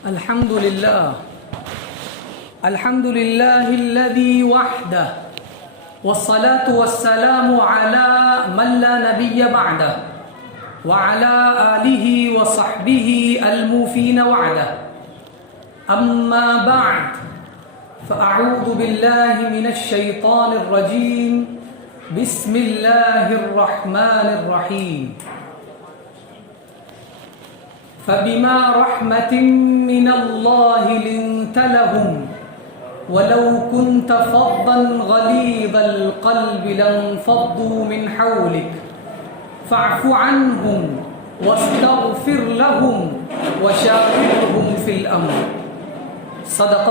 الحمد لله الذي وحده والصلاة والسلام على من لا نبي بعده وعلى آله وصحبه الموفين وعده أما بعد فأعوذ بالله من الشيطان الرجيم بسم الله الرحمن الرحيم فبما رحمة من الله لنت لهم ولو كنت فظا غليظ القلب لانفضوا من حولك فاعف عنهم واستغفر لهم وشاورهم في الأمر صدق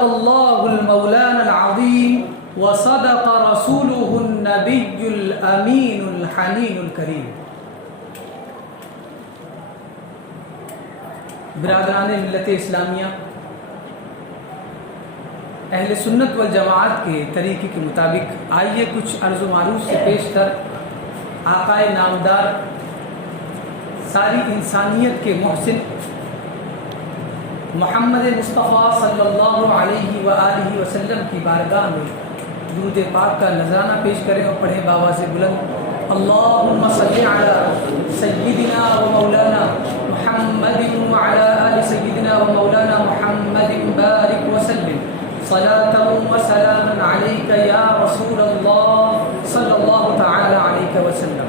الله المولانا العظيم وصدق رسوله النبي الأمين الحنين الكريم. برادران ملت اسلامیہ، اہل سنت والجماعت کے طریقے کے مطابق آئیے کچھ عرض و معروف سے پیش کر آقائے نامدار ساری انسانیت کے محسن محمد مصطفیٰ صلی اللہ علیہ وآلہ وسلم کی بارگاہ میں درود پاک کا نذرانہ پیش کریں اور پڑھیں بآواز بلند اللہم صلی علی سیدنا و مولانا محمد وعلى آل سيدنا ومولانا محمد بارك وسلم صلاة وسلاما عليك يا رسول الله صلى الله تعالى عليك وسلم.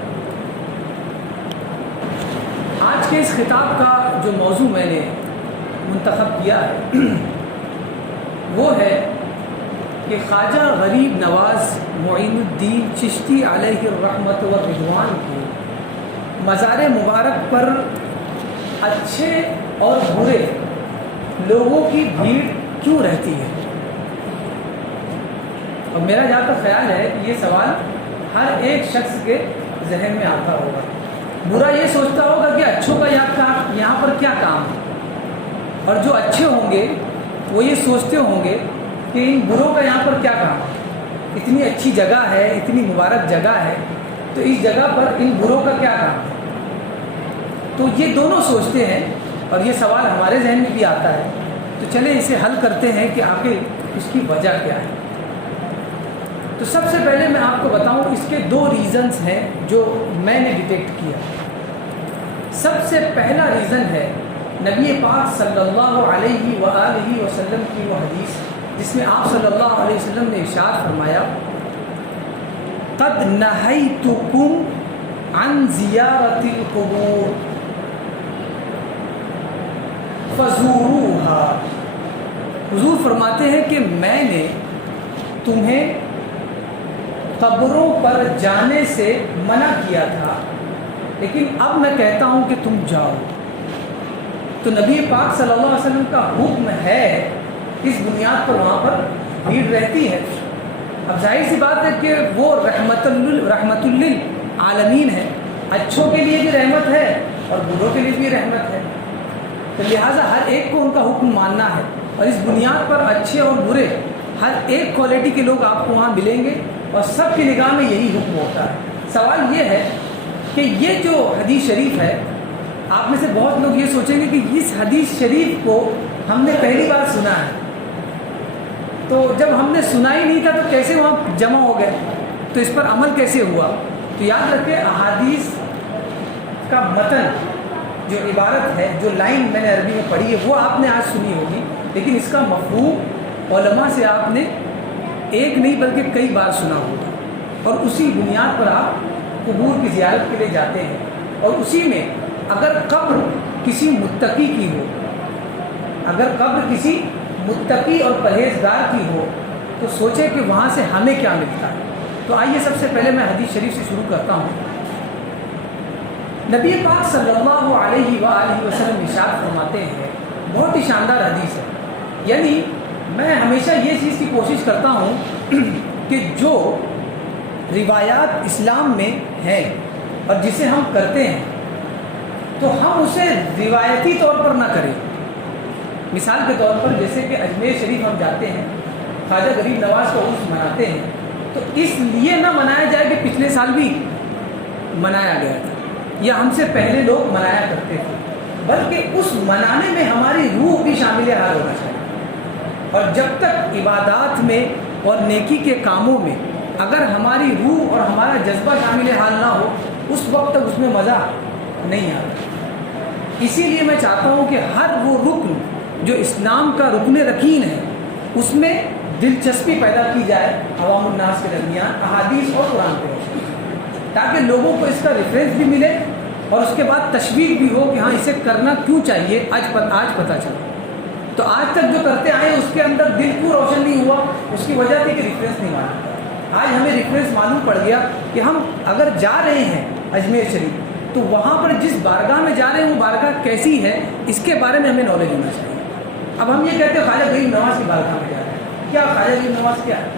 آج کے اس خطاب کا جو موضوع میں نے منتخب کیا ہے وہ ہے کہ خواجہ غریب نواز معین الدین چشتی علیہ الرحمت والرضوان کے مزار مبارک پر اچھے اور برے لوگوں کی بھیڑ کیوں رہتی ہے. اور میرا جہاں تک خیال ہے کہ یہ سوال ہر ایک شخص کے ذہن میں آتا ہوگا. برا یہ سوچتا ہوگا کہ اچھوں کا یہاں پر کیا کام ہے، اور جو اچھے ہوں گے وہ یہ سوچتے ہوں گے کہ ان بروں کا یہاں پر کیا کام ہے. اتنی اچھی جگہ ہے، اتنی مبارک جگہ ہے، تو اس جگہ پر ان بروں کا کیا کام ہے. تو یہ دونوں سوچتے ہیں اور یہ سوال ہمارے ذہن میں بھی آتا ہے. تو چلیں اسے حل کرتے ہیں کہ آخر اس کی وجہ کیا ہے. تو سب سے پہلے میں آپ کو بتاؤں اس کے دو ریزنز ہیں جو میں نے ڈیٹیکٹ کیا. سب سے پہلا ریزن ہے نبی پاک صلی اللہ علیہ وآلہ وسلم کی وہ حدیث جس میں آپ صلی اللہ علیہ وسلم نے ارشاد فرمایا قد نہیتکم عن زیارت القبور فزوروها. حضور فرماتے ہیں کہ میں نے تمہیں قبروں پر جانے سے منع کیا تھا، لیکن اب میں کہتا ہوں کہ تم جاؤ. تو نبی پاک صلی اللہ علیہ وسلم کا حکم ہے، اس بنیاد پر وہاں پر بھیڑ رہتی ہے. اب ظاہر سی بات ہے کہ وہ رحمت للعالمین ہے، اچھوں کے لیے بھی رحمت ہے اور بروں کے لیے بھی رحمت ہے. تو لہٰذا ہر ایک کو ان کا حکم ماننا ہے، اور اس بنیاد پر اچھے اور برے ہر ایک کوالٹی کے لوگ آپ کو وہاں ملیں گے اور سب کی نگاہ میں یہی حکم ہوتا ہے. سوال یہ ہے کہ یہ جو حدیث شریف ہے، آپ میں سے بہت لوگ یہ سوچیں گے کہ اس حدیث شریف کو ہم نے پہلی بار سنا ہے، تو جب ہم نے سنا ہی نہیں تھا تو کیسے وہاں جمع ہو گئے، تو اس پر عمل کیسے ہوا. تو یاد رکھیں احادیث کا متن جو عبارت ہے، جو لائن میں نے عربی میں پڑھی ہے وہ آپ نے آج سنی ہوگی، لیکن اس کا مفہوم علماء سے آپ نے ایک نہیں بلکہ کئی بار سنا ہوگا، اور اسی بنیاد پر آپ قبور کی زیارت کے لیے جاتے ہیں. اور اسی میں اگر قبر کسی متقی کی ہو، اگر قبر کسی متقی اور پرہیزگار کی ہو تو سوچیں کہ وہاں سے ہمیں کیا ملتا ہے. تو آئیے سب سے پہلے میں حدیث شریف سے شروع کرتا ہوں. نبی پاک صلی اللہ علیہ وآلہ وسلم ارشاد فرماتے ہیں، بہت ہی شاندار حدیث ہے. یعنی میں ہمیشہ یہ چیز کی کوشش کرتا ہوں کہ جو روایات اسلام میں ہیں اور جسے ہم کرتے ہیں تو ہم اسے روایتی طور پر نہ کریں. مثال کے طور پر جیسے کہ اجمیر شریف ہم جاتے ہیں، خواجہ غریب نواز کا عرس مناتے ہیں، تو اس لیے نہ منایا جائے کہ پچھلے سال بھی منایا گیا تھا یا ہم سے پہلے لوگ منایا کرتے تھے. بلکہ اس منانے میں ہماری روح بھی شامل حال ہونا چاہیے. اور جب تک عبادات میں اور نیکی کے کاموں میں اگر ہماری روح اور ہمارا جذبہ شامل حال نہ ہو اس وقت تک اس میں مزہ نہیں آتا. اسی لیے میں چاہتا ہوں کہ ہر وہ رکن جو اسلام کا رکن رکین ہے اس میں دلچسپی پیدا کی جائے عوام الناس کے درمیان احادیث اور قرآن کے روشنی میں، تاکہ لوگوں کو اس کا ریفرنس بھی ملے اور اس کے بعد تشویق بھی ہو کہ ہاں اسے کرنا کیوں چاہیے. آج پتہ چلا. تو آج تک جو کرتے آئے اس کے اندر دل کیوں روشن نہیں ہوا؟ اس کی وجہ تھی کہ ریفرنس نہیں معلوم. آج ہمیں ریفرنس معلوم پڑ گیا کہ ہم اگر جا رہے ہیں اجمیر شریف تو وہاں پر جس بارگاہ میں جا رہے ہیں وہ بارگاہ کیسی ہے اس کے بارے میں ہمیں نالج ہونا چاہیے. اب ہم یہ کہتے ہیں خواجہ غریب نواز کی بارگاہ میں جا رہے ہیں. کیا خواجہ غریب نواز کیا ہے؟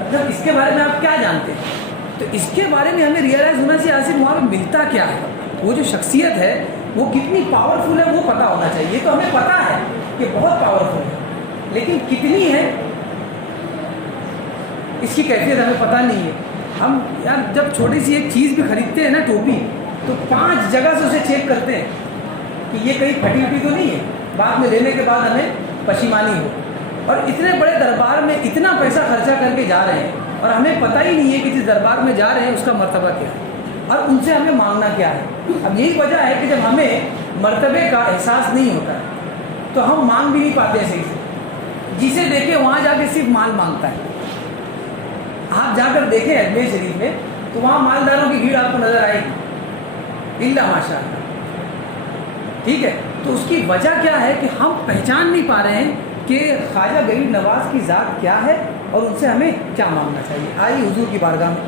مطلب اس کے بارے میں آپ کیا جانتے ہیں؟ تو اس کے بارے میں ہمیں ریئلائز ہونا چاہیے آصف وہاں پہ ملتا کیا ہے، وہ جو شخصیت ہے وہ کتنی پاورفل ہے وہ پتہ ہونا چاہیے. تو ہمیں پتہ ہے کہ بہت پاورفل ہے لیکن کتنی ہے اس کی کیفیت ہمیں پتہ نہیں ہے. ہم یار جب چھوٹی سی ایک چیز بھی خریدتے ہیں نا ٹوپی تو 5 جگہ سے اسے چیک کرتے ہیں کہ یہ کہیں پھٹی وٹی تو نہیں ہے، بعد میں لینے کے بعد ہمیں پشیمانی ہو. اور اتنے بڑے دربار میں اتنا پیسہ خرچہ کر کے جا رہے ہیں اور ہمیں پتہ ہی نہیں ہے کہ جس دربار میں جا رہے ہیں اس کا مرتبہ کیا ہے اور ان سے ہمیں مانگنا کیا ہے. اب یہی وجہ ہے کہ جب ہمیں مرتبے کا احساس نہیں ہوتا ہے تو ہم مانگ بھی نہیں پاتے صحیح سے. جسے دیکھیں وہاں جا کے صرف مال مانگتا ہے. آپ جا کر دیکھیں اجمیر شریف میں تو وہاں مالداروں کی بھیڑ آپ کو نظر آئے گی الا ماشاء اللہ. ٹھیک ہے، تو اس کی وجہ کیا ہے کہ ہم پہچان نہیں پا رہے ہیں کہ خواجہ غریب نواز کی ذات کیا ہے اور ان سے ہمیں کیا مانگنا چاہیے. آئیے حضور کی بارگاہ میں.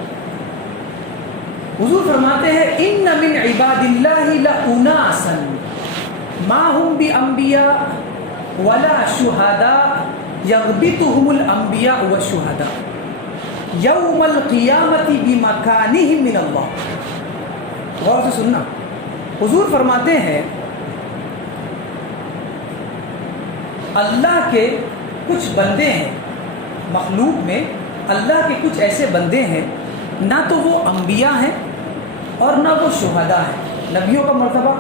حضور فرماتے ہیں ان من عباد اللہ لاناسا ما هم بانبیاء ولا شہداء یغبطهم الانبیاء والشہداء یوم القیامت بمکانہم من اللہ. غور سے سننا. حضور فرماتے ہیں اللہ کے کچھ بندے ہیں، مخلوق میں اللہ کے کچھ ایسے بندے ہیں نہ تو وہ انبیاء ہیں اور نہ وہ شہداء ہیں. نبیوں کا مرتبہ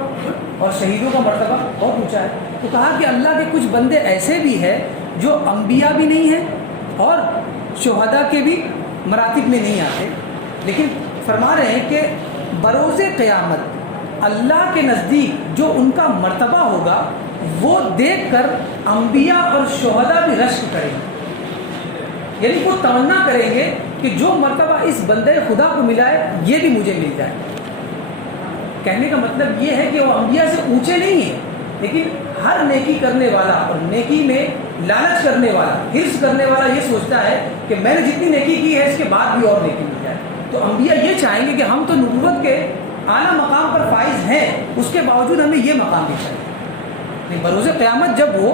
اور شہیدوں کا مرتبہ بہت اونچا ہے. تو کہا کہ اللہ کے کچھ بندے ایسے بھی ہیں جو انبیاء بھی نہیں ہیں اور شہداء کے بھی مراتب میں نہیں آتے، لیکن فرما رہے ہیں کہ بروز قیامت اللہ کے نزدیک جو ان کا مرتبہ ہوگا وہ دیکھ کر انبیاء اور شہداء بھی رشک کریں گے. یعنی وہ تمنا کریں گے کہ جو مرتبہ اس بندے خدا کو ملا ہے یہ بھی مجھے مل جائے. کہنے کا مطلب یہ ہے کہ وہ انبیاء سے اونچے نہیں ہیں، لیکن ہر نیکی کرنے والا اور نیکی میں لالچ کرنے والا، حرص کرنے والا یہ سوچتا ہے کہ میں نے جتنی نیکی کی ہے اس کے بعد بھی اور نیکی مل جائے. تو انبیاء یہ چاہیں گے کہ ہم تو نبوت کے اعلیٰ مقام پر فائز ہیں، اس کے باوجود ہمیں یہ مقام بھی چاہیے. لیکن بروز قیامت جب وہ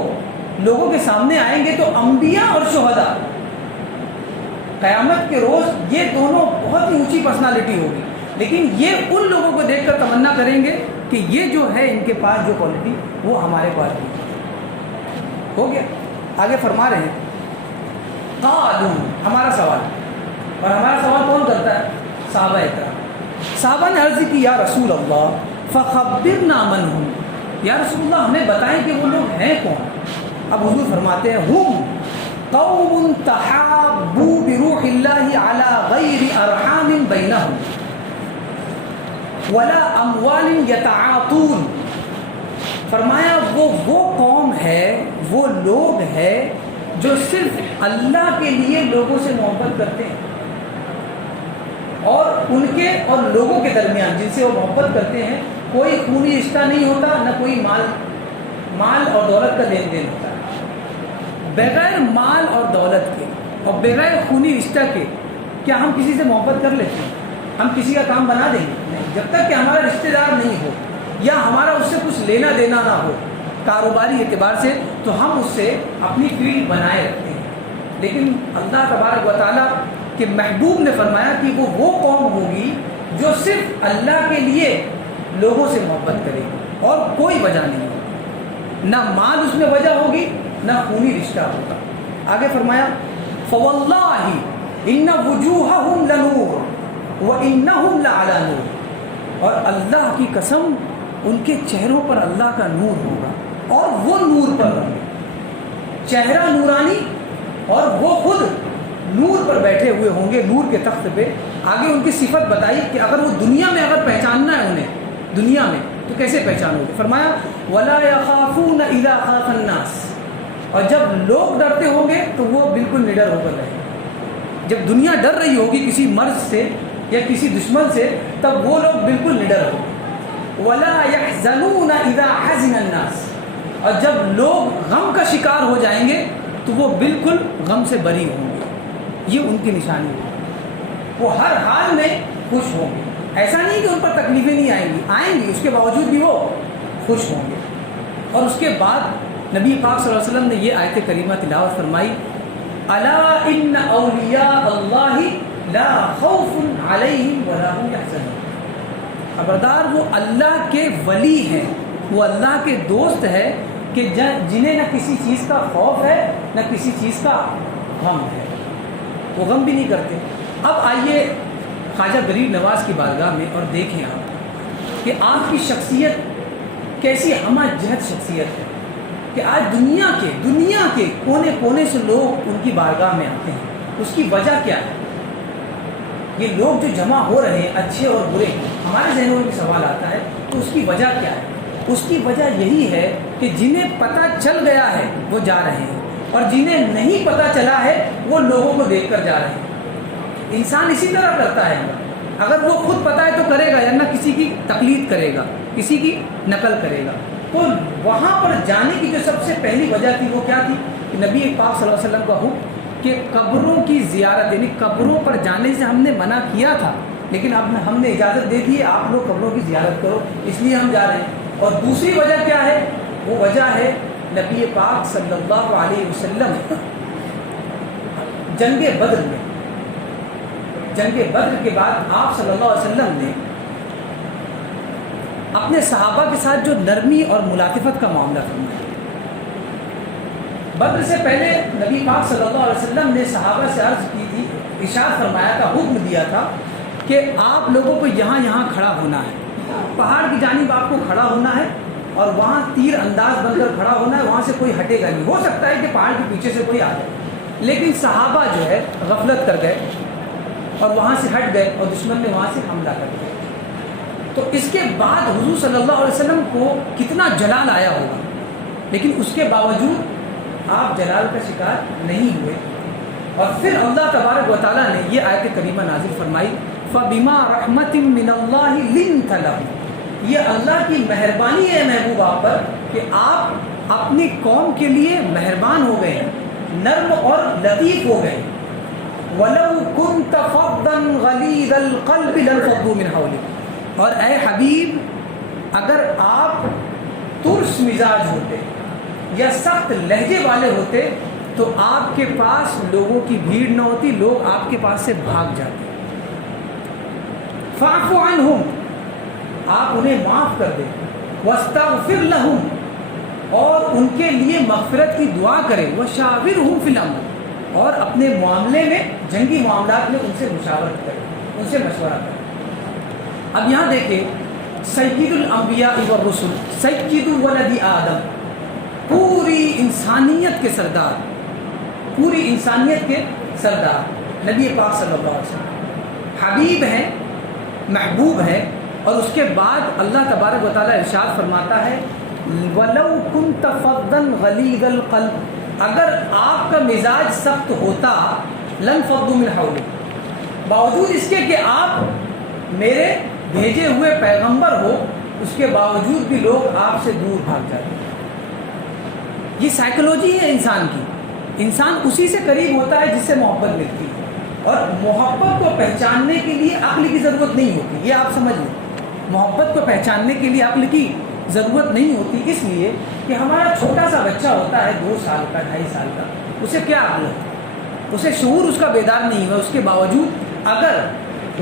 لوگوں کے سامنے آئیں گے تو انبیاء اور شہداء قیامت کے روز یہ دونوں بہت ہی اونچی پرسنالٹی ہوگی، لیکن یہ ان لوگوں کو دیکھ کر تمنا کریں گے کہ یہ جو ہے ان کے پاس جو کوالٹی وہ ہمارے پاس بھی ہو گیا. آگے فرما رہے ہیں قالوا، ہمارا سوال، اور ہمارا سوال کون کرتا ہے؟ صحابہ اکرام. صحابہ نے عرض کی یا رسول اللہ فخبرنا من ہم، یا رسول اللہ ہمیں بتائیں کہ وہ لوگ ہیں کون. اب حضور فرماتے ہیں ہم قوم تحابوا بروح اللہ علی غیر ارحام بینہم ولا اموال یتعاطون. فرمایا وہ قوم ہے، وہ لوگ ہیں جو صرف اللہ کے لیے لوگوں سے محبت کرتے ہیں اور ان کے اور لوگوں کے درمیان جن سے وہ محبت کرتے ہیں کوئی خونی رشتہ نہیں ہوتا، نہ کوئی مال اور دولت کا لین دین ہوتا ہے. بغیر مال اور دولت کے اور بغیر خونی رشتہ کے کیا ہم کسی سے محبت کر لیتے ہیں؟ ہم کسی کا کام بنا دیں گے؟ نہیں. جب تک کہ ہمارا رشتہ دار نہیں ہو یا ہمارا اس سے کچھ لینا دینا نہ ہو کاروباری اعتبار سے تو ہم اس سے اپنی فیلڈ بنائے رکھتے ہیں. لیکن اللہ تبارک و تعالیٰ کے محبوب نے فرمایا کہ وہ قوم ہوگی جو صرف اللہ کے لیے لوگوں سے محبت کرے گی اور کوئی وجہ نہیں ہوگی، نہ مال اس میں وجہ ہوگی نہ خونی رشتہ ہوگا. آگے فرمایا فواللہ ان وجوہہم لنور وانہم لعلی نور. اور اللہ کی قسم ان کے چہروں پر اللہ کا نور ہوگا اور وہ نور پر ہوں گے. چہرہ نورانی اور وہ خود نور پر بیٹھے ہوئے ہوں گے, نور کے تخت پہ. آگے ان کی صفت بتائی کہ اگر وہ دنیا میں اگر پہچاننا ہے انہیں دنیا میں تو کیسے پہچانو گے؟ فرمایا وَلَا يَخَافُونَ إِذَا خَافَ النَّاسِ, اور جب لوگ ڈرتے ہوں گے تو وہ بالکل نڈر ہو کر رہیں گے. جب دنیا ڈر رہی ہوگی کسی مرض سے یا کسی دشمن سے تب وہ لوگ بالکل نڈر ہوں گے. وَلَا يَحْزَنُونَ إِذَا حَزِنَ النَّاسِ, اور جب لوگ غم کا شکار ہو جائیں گے تو وہ بالکل غم سے بری ہوں گے. یہ ان کی نشانی ہے. وہ ہر حال میں خوش ہوں گے. ایسا نہیں کہ ان پر تکلیفیں نہیں آئیں گی, اس کے باوجود بھی وہ خوش ہوں گے. اور اس کے بعد نبی پاک صلی اللہ علیہ وسلم نے یہ آیت کریمہ تلاوت فرمائی, الا ان اولیاء اللہ لا خوف علیہم ولا هم یحزنون. خبردار وہ اللہ کے ولی ہیں, وہ اللہ کے دوست ہے کہ جنہیں نہ کسی چیز کا خوف ہے نہ کسی چیز کا غم ہے, وہ غم بھی نہیں کرتے. اب آئیے خواجہ غریب نواز کی بارگاہ میں اور دیکھیں آپ کہ آپ کی شخصیت کیسی ہمہ جہت شخصیت ہے کہ آج دنیا کے کونے کونے سے لوگ ان کی بارگاہ میں آتے ہیں. اس کی وجہ کیا ہے؟ یہ لوگ جو جمع ہو رہے ہیں اچھے اور برے, ہمارے ذہنوں میں بھی سوال آتا ہے تو اس کی وجہ کیا ہے؟ اس کی وجہ یہی ہے کہ جنہیں پتہ چل گیا ہے وہ جا رہے ہیں اور جنہیں نہیں پتہ چلا ہے وہ لوگوں کو دیکھ کر جا رہے ہیں. انسان اسی طرح کرتا ہے, اگر وہ خود پتہ ہے تو کرے گا, یا نہ کسی کی تقلید کرے گا, کسی کی نقل کرے گا. تو وہاں پر جانے کی جو سب سے پہلی وجہ تھی وہ کیا تھی کہ نبی پاک صلی اللہ علیہ وسلم کا حکم کہ قبروں کی زیارت, یعنی قبروں پر جانے سے ہم نے منع کیا تھا لیکن اب ہم نے اجازت دے دی ہے آپ لوگ قبروں کی زیارت کرو, اس لیے ہم جا رہے ہیں. اور دوسری وجہ کیا ہے؟ وہ وجہ ہے نبی پاک صلی اللہ علیہ وسلم جنگ بدر کے بعد آپ صلی اللہ علیہ وسلم نے اپنے صحابہ کے ساتھ جو نرمی اور ملاطفت کا معاملہ فرمایا. بدر سے پہلے نبی پاک صلی اللہ علیہ وسلم نے صحابہ سے عرض کی تھی, ارشاد فرمایا تھا, حکم دیا تھا کہ آپ لوگوں کو یہاں کھڑا ہونا ہے, پہاڑ کی جانب آپ کو کھڑا ہونا ہے اور وہاں تیر انداز بن کر کھڑا ہونا ہے, وہاں سے کوئی ہٹے گا نہیں. ہو سکتا ہے کہ پہاڑ کے پیچھے سے کوئی آ جائے, لیکن صحابہ جو ہے غفلت کر گئے اور وہاں سے ہٹ گئے اور دشمن نے وہاں سے حملہ کر دیا. تو اس کے بعد حضور صلی اللہ علیہ وسلم کو کتنا جلال آیا ہوگا, لیکن اس کے باوجود آپ جلال کا شکار نہیں ہوئے. اور پھر اللہ تبارک و تعالیٰ نے یہ آیت کریمہ نازل فرمائی, فَبِمَا رَحْمَةٍ مِّنَ اللَّهِ لِنْتَ لَهُمْ. یہ اللہ کی مہربانی ہے محبوب آپ پر کہ آپ اپنی قوم کے لیے مہربان ہو گئے, نرم اور لطیف ہو گئے. وَلَوْ كُنْتَ فَضًّا غَلِيظَ الْقَلْبِ لَانفَضُّوا مِنْ حَوْلِكَ. اور اے حبیب اگر آپ ترس مزاج ہوتے یا سخت لہجے والے ہوتے تو آپ کے پاس لوگوں کی بھیڑ نہ ہوتی, لوگ آپ کے پاس سے بھاگ جاتے. فَاعْفُ عَنْهُمْ, آپ انہیں معاف کر دیں. وَاسْتَغْفِرْ لَهُمْ, اور ان کے لیے مغفرت کی دعا کریں. وَشَاوِرْهُمْ فِي الْأَمْرِ, اور اپنے معاملے میں جنگی معاملات میں ان سے مشاورت کریں, ان سے مشورہ کریں. اب یہاں دیکھیں سید الانبیاء والرسل, سید ولد آدم, پوری انسانیت کے سردار, پوری انسانیت کے سردار نبی پاک صلی اللہ علیہ وسلم حبیب ہیں, محبوب ہیں. اور اس کے بعد اللہ تبارک و تعالیٰ ارشاد فرماتا ہے وَلَوْ كُنْتَ فَضًّا غَلِيظَ الْقَلْبِ, اگر آپ کا مزاج سخت ہوتا لَانفَضُّوا مِنْ حَوْلِكَ, باوجود اس کے کہ آپ میرے بھیجے ہوئے پیغمبر ہو, اس کے باوجود بھی لوگ آپ سے دور بھاگ جاتے ہیں. یہ سائیکلوجی ہے انسان کی. انسان اسی سے قریب ہوتا ہے جس سے محبت ملتی ہے, اور محبت کو پہچاننے کے لیے عقل کی ضرورت نہیں ہوتی. یہ آپ سمجھ لیں, محبت کو پہچاننے کے لیے عقل کی ضرورت نہیں ہوتی, اس لیے کہ ہمارا چھوٹا سا بچہ ہوتا ہے 2 سال کا 2.5 سال کا, اسے کیا عقل ہے, اسے شعور اس کا بیدار نہیں ہوا. اس کے باوجود اگر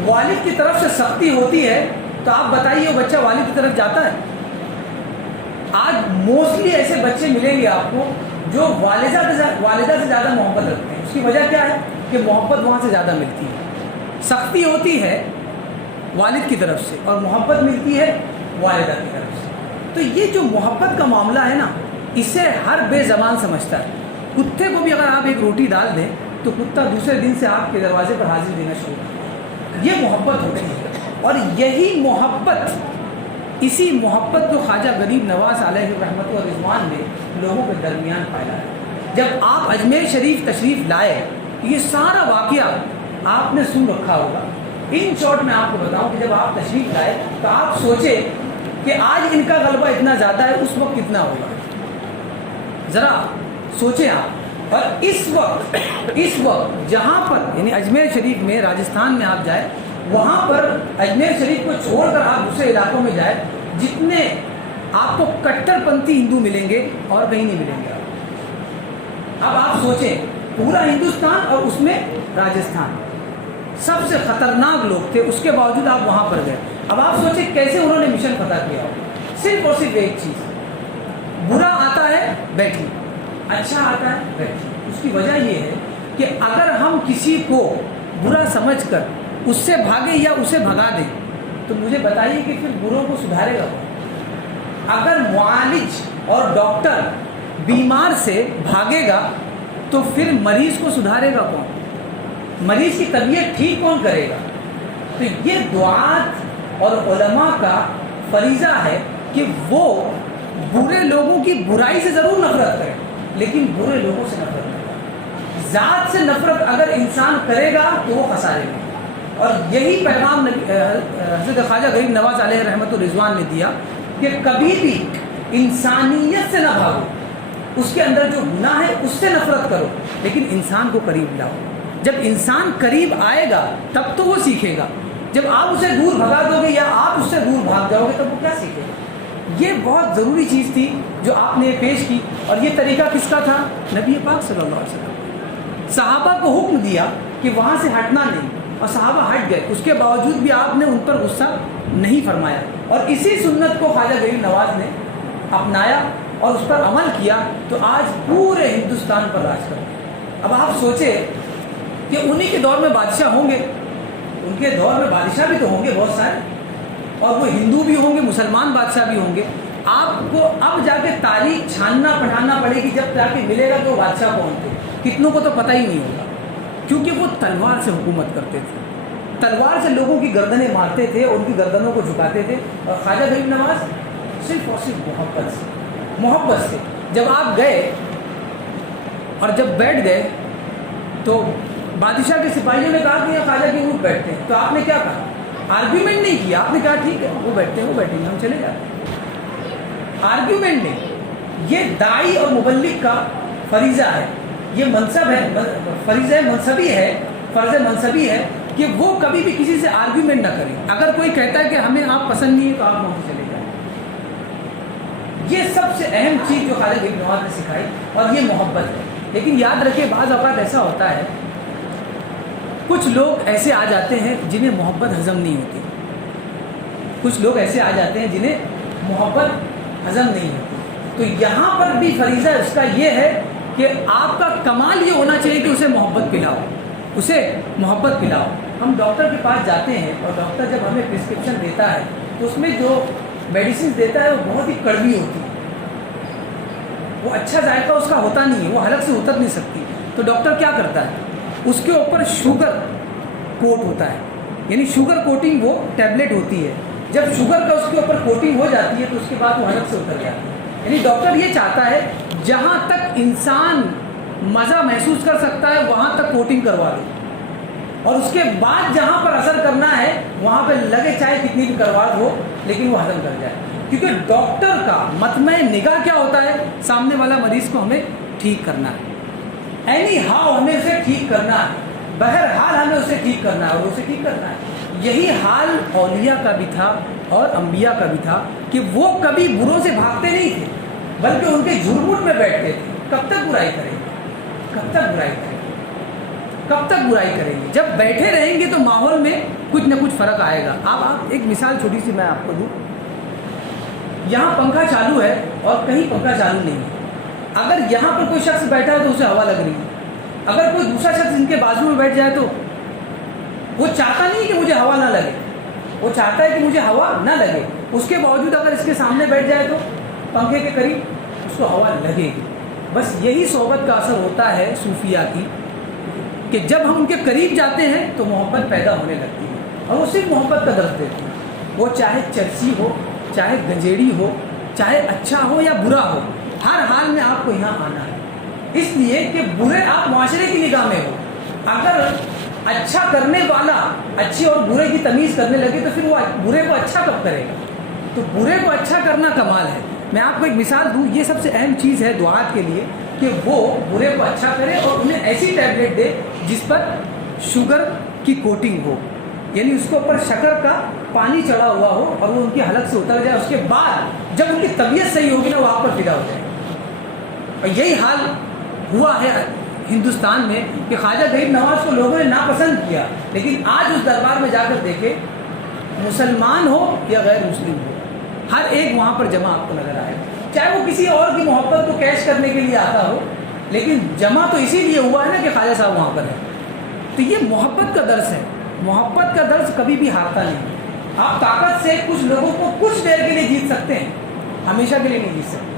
والد کی طرف سے سختی ہوتی ہے تو آپ بتائیے وہ بچہ والد کی طرف جاتا ہے؟ آج موسٹلی ایسے بچے ملیں گے آپ کو جو والدہ سے زیادہ محبت رکھتے ہیں. اس کی وجہ کیا ہے کہ محبت وہاں سے زیادہ ملتی ہے. سختی ہوتی ہے والد کی طرف سے اور محبت ملتی ہے والدہ کی طرف سے. تو یہ جو محبت کا معاملہ ہے نا، اسے ہر بے زبان سمجھتا ہے. کتے کو بھی اگر آپ ایک روٹی ڈال دیں تو کتا دوسرے دن سے آپ کے دروازے پر حاضر دینا شروع کرتا ہے. یہ محبت ہوتی ہے. اور یہی محبت، اسی محبت کو خواجہ غریب نواز علیہ رحمت و رضوان نے لوگوں کے درمیان پایا ہے. جب آپ اجمیر شریف تشریف لائے، یہ سارا واقعہ آپ نے سن رکھا ہوگا. ان شارٹ میں آپ کو بتاؤں کہ جب آپ تشریف لائے تو آپ سوچے کہ آج ان کا غلبہ اتنا زیادہ ہے، اس وقت کتنا ہوگا. ذرا سوچیں آپ. اور اس وقت جہاں پر یعنی اجمیر شریف میں، راجستھان میں آپ جائیں، وہاں پر اجمیر شریف کو چھوڑ کر آپ دوسرے علاقوں میں جائیں، جتنے آپ کو کٹر پنتھی ہندو ملیں گے اور کہیں نہیں ملیں گے. اب آپ سوچیں، پورا ہندوستان اور اس میں راجستھان سب سے خطرناک لوگ تھے، اس کے باوجود آپ وہاں پر گئے. اب آپ سوچیں کیسے انہوں نے مشن فتح کیا ہو. صرف اور صرف ایک چیز، برا آتا ہے بیٹھی، اچھا آتا ہے بیٹھی. اس کی وجہ یہ ہے کہ اگر ہم کسی کو برا سمجھ کر اس سے بھاگے یا اسے بھگا دیں تو مجھے بتائیے کہ پھر بروں کو سدھارے گا کون؟ اگر معالج اور ڈاکٹر بیمار سے بھاگے گا تو پھر مریض کو سدھارے گا کون؟ مریض کی طبیعت ٹھیک کون کرے گا؟ تو یہ دعات اور علماء کا فریضہ ہے کہ وہ برے لوگوں کی برائی سے ضرور نفرت کریں، لیکن برے لوگوں سے نفرت کریں. ذات سے نفرت اگر انسان کرے گا تو وہ خسارے میں. اور یہی پیغام حضرت خواجہ غریب نواز علیہ رحمت الرضوان نے دیا کہ کبھی بھی انسانیت سے نہ بھاگو، اس کے اندر جو گناہ ہے اس سے نفرت کرو، لیکن انسان کو قریب لاؤ. جب انسان قریب آئے گا تب تو وہ سیکھے گا. جب آپ اسے دور بھگا دو گے یا آپ اس سے دور بھاگ جاؤ گے تب وہ کیا سیکھے گا؟ یہ بہت ضروری چیز تھی جو آپ نے پیش کی. اور یہ طریقہ کس کا تھا؟ نبی پاک صلی اللہ علیہ وسلم. صحابہ کو حکم دیا کہ وہاں سے ہٹنا نہیں، اور صحابہ ہٹ گئے. اس کے باوجود بھی آپ نے ان پر غصہ نہیں فرمایا، اور اسی سنت کو خواجہ غریب نواز نے اپنایا اور اس پر عمل کیا تو آج پورے ہندوستان پر راج کر. اب آپ سوچیں کہ انہی کے دور میں بادشاہ ہوں گے، ان کے دور میں بادشاہ بھی تو ہوں گے بہت سارے، اور وہ ہندو بھی ہوں گے، مسلمان بادشاہ بھی ہوں گے. آپ کو اب جا کے تاریخ چھاننا پڑھانا پڑے گی، جب جا کے ملے گا کہ وہ بادشاہ کون تھے. کتنوں کو تو پتہ ہی نہیں ہوگا، کیونکہ وہ تلوار سے حکومت کرتے تھے، تلوار سے لوگوں کی گردنیں مارتے تھے، ان کی گردنوں کو جھکاتے تھے. اور خواجہ غریب نواز صرف اور صرف محبت سے جب آپ گئے اور جب بیٹھ گئے تو بادشاہ کے سپاہیوں نے کہا کہ یہ خواجہ کی روپ بیٹھتے ہیں، تو آپ نے کیا کہا؟ آرگیومنٹ نہیں کیا، آپ نے کہا ٹھیک ہے وہ بیٹھتے ہیں، وہ بیٹھیں گے، ہم چلے جاتے ہیں. آرگیومنٹ نہیں. یہ داعی اور مبلغ کا فریضہ ہے، یہ منصب ہے، فریضہ منصبی ہے، فرض منصبی ہے کہ وہ کبھی بھی کسی سے آرگیومنٹ نہ کریں. اگر کوئی کہتا ہے کہ ہمیں آپ پسند نہیں ہے تو آپ وہاں سے چلے جائیں. یہ سب سے اہم چیز جو خواجہ غریب نواز نے سکھائی، اور یہ محبت ہے. لیکن یاد رکھیں بعض اوقات ایسا ہوتا ہے کچھ لوگ ایسے آ جاتے ہیں جنہیں محبت ہضم نہیں ہوتی، کچھ لوگ ایسے آ جاتے ہیں جنہیں محبت ہضم نہیں ہوتی. تو یہاں پر بھی فریضہ اس کا یہ ہے کہ آپ کا کمال یہ ہونا چاہیے کہ اسے محبت پلاؤ، اسے محبت پلاؤ. ہم ڈاکٹر کے پاس جاتے ہیں اور ڈاکٹر جب ہمیں پرسکرپشن دیتا ہے تو اس میں جو میڈیسن دیتا ہے وہ بہت ہی کڑوی ہوتی ہے، وہ اچھا ذائقہ اس کا ہوتا نہیں ہے، وہ حلق سے اتر نہیں سکتی. تو ڈاکٹر کیا کرتا ہے؟ اس کے اوپر شوگر کوٹ ہوتا ہے، یعنی شوگر کوٹنگ وہ ٹیبلٹ ہوتی ہے. جب شوگر کا اس کے اوپر کوٹنگ ہو جاتی ہے تو اس کے بعد وہ حلق سے اتر جاتی ہے. یعنی ڈاکٹر یہ چاہتا ہے جہاں تک انسان مزہ محسوس کر سکتا ہے وہاں تک کوٹنگ کروا دو، اور اس کے بعد جہاں پر اثر کرنا ہے وہاں پہ لگے چاہے کتنی بھی کرواٹ ہو لیکن وہ ہضم کر جائے. کیونکہ ڈاکٹر کا مطمع نگاہ کیا ہوتا ہے؟ سامنے والا مریض کو ہمیں ٹھیک کرنا ہے، اینی ہاؤ ہمیں اسے ٹھیک کرنا ہے، بہرحال ہمیں اسے ٹھیک کرنا ہے اور اسے ٹھیک کرنا ہے. یہی حال اولیاء کا بھی تھا اور انبیاء کا بھی تھا کہ وہ کبھی بروں سے بھاگتے نہیں تھے بلکہ ان کے جھرمٹ میں بیٹھتے تھے. کب تک برائی کریں گے؟ کب تک برائی کریں گے؟ کب تک برائی کریں گے؟ جب بیٹھے رہیں گے تو ماحول میں کچھ نہ کچھ فرق آئے گا. آپ ایک مثال چھوٹی سی میں آپ کو دوں. یہاں پنکھا چالو ہے اور کہیں پنکھا چالو نہیں ہے. اگر یہاں پر کوئی شخص بیٹھا ہے تو اسے ہوا لگ رہی ہے، اگر کوئی دوسرا شخص ان کے بازو میں بیٹھ جائے تو وہ چاہتا نہیں کہ مجھے ہوا نہ لگے، وہ چاہتا ہے کہ مجھے ہوا نہ لگے. اس کے باوجود اگر اس کے سامنے بیٹھ جائے تو پنکھے کے قریب اس کو ہوا لگے گی. بس یہی صحبت کا اثر ہوتا ہے صوفیہ کی کہ جب ہم ان کے قریب جاتے ہیں تو محبت پیدا ہونے لگتی ہے اور وہ صرف محبت کا درس دیتے ہیں. وہ چاہے چرسی ہو, چاہے گنجیڑی ہو, چاہے اچھا ہو یا برا ہو, ہر حال میں آپ کو یہاں آنا ہے. اس لیے کہ برے آپ معاشرے کی نگاہ میں ہو. اگر اچھا کرنے والا اچھے اور برے کی تمیز کرنے لگے تو پھر وہ برے کو اچھا کب کرے گا؟ تو برے کو اچھا کرنا کمال ہے. میں آپ کو ایک مثال دوں, یہ سب سے اہم چیز ہے دعات کے لیے کہ وہ برے کو اچھا کرے اور انہیں ایسی ٹیبلٹ دے جس پر شوگر کی کوٹنگ ہو, یعنی اس کے اوپر شکر کا پانی چڑھا ہوا ہو اور وہ ان کی حلق سے اتر جائے. اس کے بعد جب ان کی طبیعت صحیح ہوگی نا وہ آپ پر فدا ہو جائے. اور یہی حال ہوا ہے ہندوستان میں کہ خواجہ غریب نواز کو لوگوں نے ناپسند کیا, لیکن آج اس دربار میں جا کر دیکھے مسلمان ہو یا غیر مسلم ہو, ہر ایک وہاں پر جمع آپ کو نظر آئے, چاہے وہ کسی اور کی محبت کو کیش کرنے کے لیے آتا ہو, لیکن جمع تو اسی لیے ہوا ہے نا کہ خواجہ صاحب وہاں پر ہے. تو یہ محبت کا درس ہے. محبت کا درس کبھی بھی ہارتا نہیں. آپ طاقت سے کچھ لوگوں کو کچھ دیر کے لیے جیت سکتے ہیں, ہمیشہ کے لیے نہیں جیت سکتے.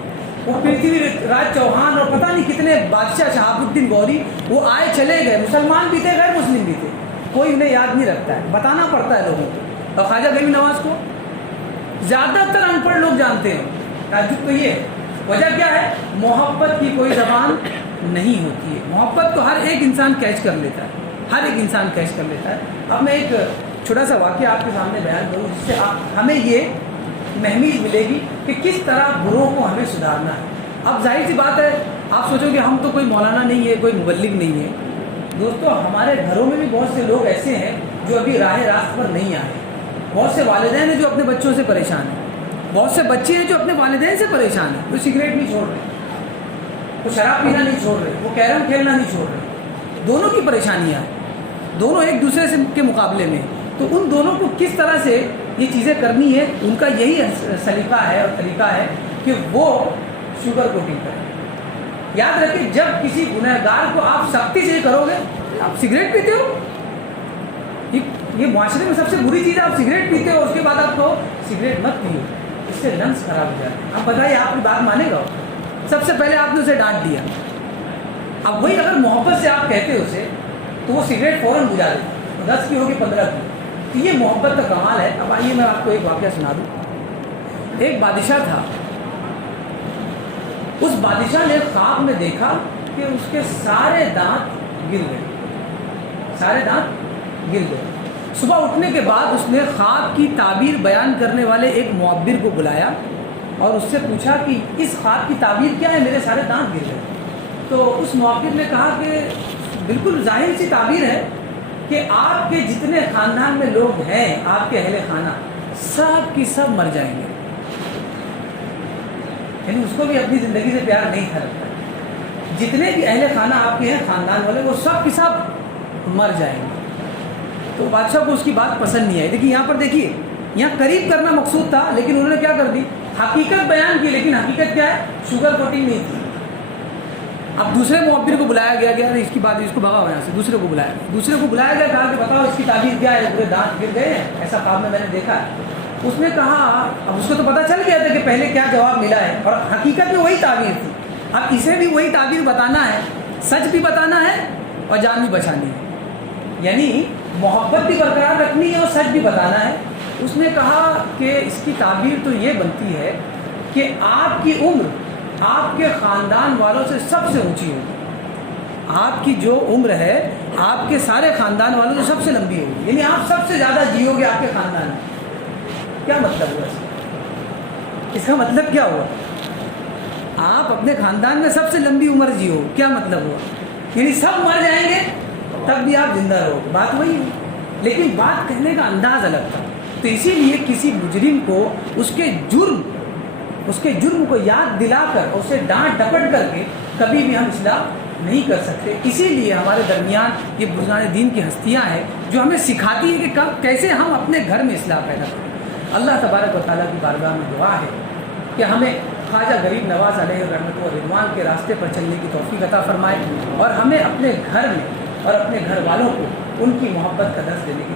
وہ پرتھوی راج چوہان اور پتہ نہیں کتنے بادشاہ, شہاب الدین غوری, وہ آئے چلے گئے, مسلمان بھی تھے غیر مسلم بھی تھے, کوئی انہیں یاد نہیں رکھتا ہے, بتانا پڑتا ہے لوگوں کو. اور خواجہ غریب نواز کو زیادہ تر ان پڑھ لوگ جانتے ہیں. تعجب تو یہ ہے, وجہ کیا ہے؟ محبت کی کوئی زبان نہیں ہوتی ہے. محبت کو ہر ایک انسان کیچ کر لیتا ہے, ہر ایک انسان کیچ کر لیتا ہے. اب میں ایک چھوٹا سا واقعہ آپ کے سامنے بیان کروں جس سے ہمیں یہ مہمیز ملے گی کہ کس طرح بروں کو ہمیں سدھارنا ہے. اب ظاہر سی بات ہے, آپ سوچو کہ ہم تو کوئی مولانا نہیں ہے, کوئی مبلغ نہیں ہے. دوستو, ہمارے گھروں میں بھی بہت سے لوگ ایسے ہیں جو ابھی راہ راست پر نہیں آئے. بہت سے والدین ہیں جو اپنے بچوں سے پریشان ہیں, بہت سے بچے ہیں جو اپنے والدین سے پریشان ہیں. وہ سگریٹ نہیں چھوڑ رہے, وہ شراب پینا نہیں چھوڑ رہے, وہ کیرم کھیلنا نہیں چھوڑ رہے. دونوں کی پریشانیاں ہیں, دونوں ایک دوسرے سے کے مقابلے میں. تو ان دونوں کو کس طرح سے یہ چیزیں کرنی ہے, ان کا یہی سلیقہ ہے اور طریقہ ہے کہ وہ شوگر کوٹنگ کریں. یاد رکھیں, جب کسی گنہگار کو آپ سختی سے کرو گے, آپ سگریٹ پیتے ہو, یہ معاشرے میں سب سے بری چیز ہے. آپ سگریٹ پیتے ہو, اس کے بعد آپ کہو سگریٹ مت پیو, اس سے لنگس خراب ہو جاتے ہیں. اب بتائیے آپ کی بات مانے گا؟ سب سے پہلے آپ نے اسے ڈانٹ دیا. اب وہی اگر محبت سے آپ کہتے اسے تو وہ سگریٹ فوراً بجھا دیتا, 10 کی ہوگی 15 کی. تو یہ محبت کا کمال ہے. اب آئیے میں آپ کو ایک واقعہ سنا دوں. ایک بادشاہ تھا, اس بادشاہ نے خواب میں دیکھا کہ اس کے سارے دانت گر گئے, سارے دانت گر گئے. صبح اٹھنے کے بعد اس نے خواب کی تعبیر بیان کرنے والے ایک معبر کو بلایا اور اس سے پوچھا کہ اس خواب کی تعبیر کیا ہے, میرے سارے دانت گر گئے. تو اس معبر نے کہا کہ بالکل ظاہر سی تعبیر ہے کہ آپ کے جتنے خاندان میں لوگ ہیں, آپ کے اہل خانہ, سب کی سب مر جائیں گے. یعنی اس کو بھی اپنی زندگی سے پیار نہیں تھا لگتا. جتنے بھی اہل خانہ آپ کے ہیں خاندان والے, وہ سب کی سب مر جائیں گے. تو بادشاہ کو اس کی بات پسند نہیں آئی. دیکھیے یہاں پر, دیکھیے یہاں قریب کرنا مقصود تھا, لیکن انہوں نے کیا کر دی, حقیقت بیان کی. لیکن حقیقت کیا ہے؟ شوگر کوٹنگ نہیں تھی. اب دوسرے معبر کو بلایا گیا, اس کی بات, اس کو بھگاؤ یہاں سے. دوسرے کو بلایا گیا, کہا کہ بتاؤ اس کی تعبیر کیا ہے, پورے دانت گر گئے ہیں, ایسا خواب میں نے دیکھا ہے. اس نے کہا, اب اس کو تو پتہ چل گیا تھا کہ پہلے کیا جواب ملا ہے, اور حقیقت میں وہی تعبیر تھی. اب اسے بھی وہی تعبیر بتانا ہے, سچ بھی بتانا ہے اور جان بھی بچانی ہے. یعنی محبت بھی برقرار رکھنی ہے اور سچ بھی بتانا ہے. اس نے کہا کہ اس کی تعبیر تو یہ بنتی ہے کہ آپ کی عمر آپ کے خاندان والوں سے سب سے اونچی ہوگی. آپ کی جو عمر ہے آپ کے سارے خاندان والوں سے سب سے لمبی ہوگی. یعنی آپ سب سے زیادہ جیو گے آپ کے خاندان میں. کیا مطلب ہوا اس کا مطلب کیا ہوا؟ آپ اپنے خاندان میں سب سے لمبی عمر جیو, کیا مطلب ہوا؟ یعنی سب مر جائیں گے تب بھی آپ زندہ رہو. بات وہی ہے, لیکن بات کہنے کا انداز الگ تھا. تو اسی لیے کسی مجرم کو اس کے جرم کو یاد دلا کر, اسے ڈانٹ ڈپٹ کر کے کبھی بھی ہم اصلاح نہیں کر سکتے. اسی لیے ہمارے درمیان یہ بزرگان دین کی ہستیاں ہیں جو ہمیں سکھاتی ہیں کہ کیسے ہم اپنے گھر میں اصلاح پیدا کریں. اللہ تبارک و تعالیٰ کی بارگاہ میں دعا ہے کہ ہمیں خواجہ غریب نواز علیہ الرحمۃ و رضوان کے راستے پر چلنے کی توفیق عطا فرمائے, اور ہمیں اپنے گھر میں اور اپنے گھر والوں کو ان کی محبت کا درس دینے کی